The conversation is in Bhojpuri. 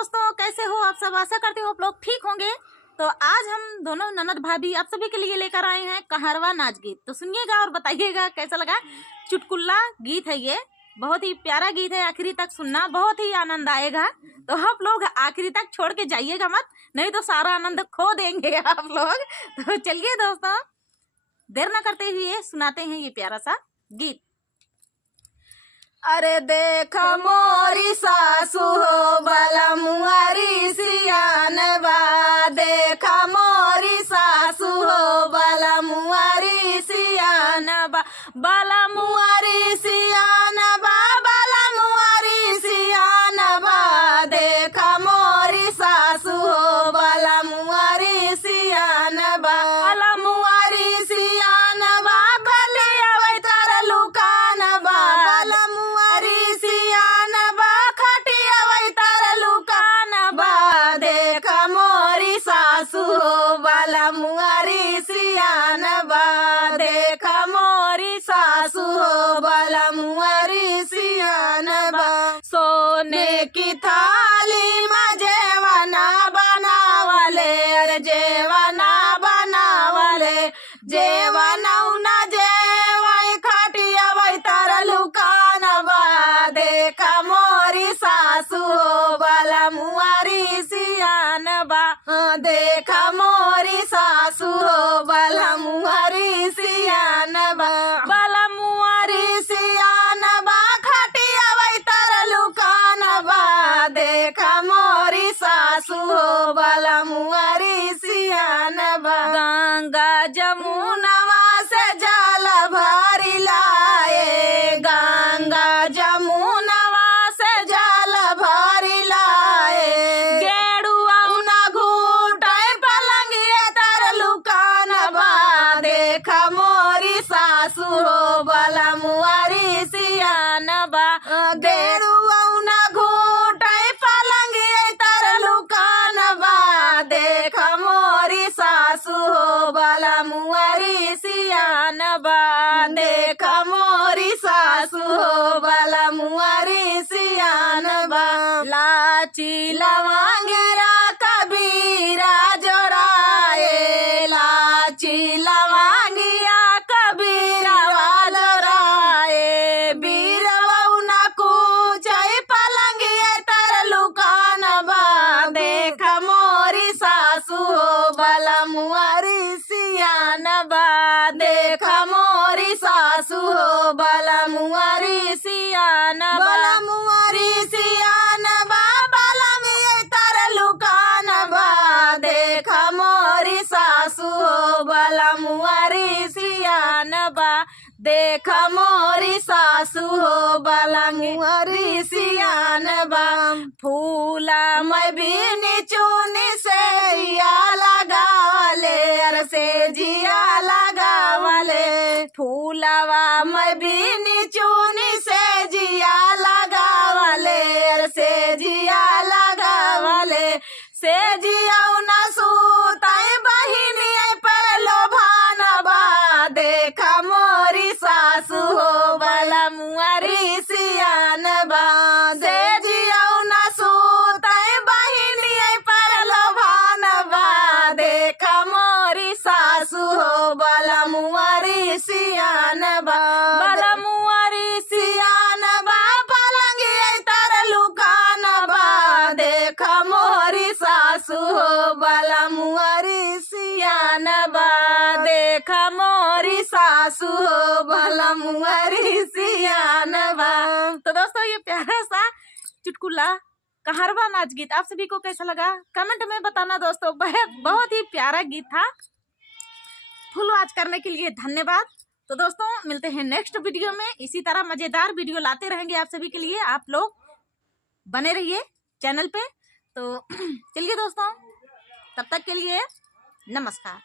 दोस्तों, कैसे हो आप सब? आशा करती हूँ आप लोग ठीक होंगे। तो आज हम दोनों ननद भाभी आप सभी के लिए लेकर आए हैं कहरवा नाच गीत। तो सुनिएगा और बताइएगा कैसा लगा। चुटकुला गीत है ये, बहुत ही प्यारा गीत है। आखिरी तक सुनना, बहुत ही आनंद आएगा। तो आप लोग आखिरी तक छोड़ के जाइएगा मत, नहीं तो सारा आनंद खो देंगे आप लोग। तो चलिए दोस्तों, देर न करते हुए सुनाते हैं ये प्यारा सा गीत। अरे देख मोरी सासू हो बाला मुआरी सियान बा, देख मोरी सासू हो बाला मुआरी सियान बा, बाला मुआरी सियान बा, बाला मुआरी सियान बा, देख मोरी सासू हो बाला मुआरी सियान बा, बाला मुआरी सियान बा, भले आवे तारा लुकान बा, बाला मुआरी सियान बा, खटिया वै तारा लुकान बा, देख मोरी सासू हो बाला मुआरी सियान बा, देख मोरी सासू हो बाला मुआरी सियान बा, सोने की थाली में जेवना बनावले, अरे जेवना बनावले, जेवना न जेवै खटिया वै तारा लुकान बा, देख मोरी सासू हो बाला मुआरी सियान बा, देख मोरी सासू हो बाला मुआरी सियान बा, बाला मुआरी सियान बा, खटिया वै तारा लुकान बा, देख मोरी सासू हो बाला मुआरी सियान बा, गंगा जमुनवा से जल भरी लाए, गंगा जमुनवा से जल भरी लाए, गेरुआ न घूटे पलंगिए तार लुकान बा, देख मोरी सासू हो बाला मुआरी सियान बा, गेरुआ न घूटे पलंगिए तार लुकान बा, देख मोरी सासू हो बाला मुआरी सियान बा, देख मोरी सासू हो बाला मुआरी सियान बा, लाची लवंगेरा कबीरा जोराए, लाची लवंगिया कबीरा जोराए, बीरवा न कूचै पलंगिए तार लुकान बा, देख मोरी सासू हो बाला मुआरी सियान बा, देख मोरी सासू हो बाला मुआरी सियान बाला मुआरी सियान बा, बाला में तार लुकान बा, देख मोरी सासू हो बाला मुआरी सियान बा, देख मोरी सासू हो बाला मुआरी सियान बा, फूला मैं भी निचुनी से जिया लगावले, अर से जिया लगावले, फूलावा मैं भी निचुनी से जिया लगावले, अर से जिया लगावले, से जिया न सूताई बहिनी पर लोभान बा, देख मोरी सासू हो बाला मुआरी सियान बा, से जिया न सूताई बहिनी पर लोभान बा, देख मोरी सासू हो बाला मुआरी सियान बा, बाला मुआरी सियान बा, पलंगिए तार लुकान बा, देख मोरी सासू हो बाला मुआरी सियान बा, देख मोरी सासू हो बाला मुआरी सियान बा। तो दोस्तों, ये प्यारा सा चुटकुला कहरवा नाच गीत आप सभी को कैसा लगा कमेंट में बताना दोस्तों। बहुत ही प्यारा गीत था। फुल वॉच करने के लिए धन्यवाद। तो दोस्तों, मिलते हैं नेक्स्ट वीडियो में। इसी तरह मजेदार वीडियो लाते रहेंगे आप सभी के लिए। आप लोग बने रहिए चैनल पे। तो चलिए दोस्तों, तब तक के लिए नमस्कार।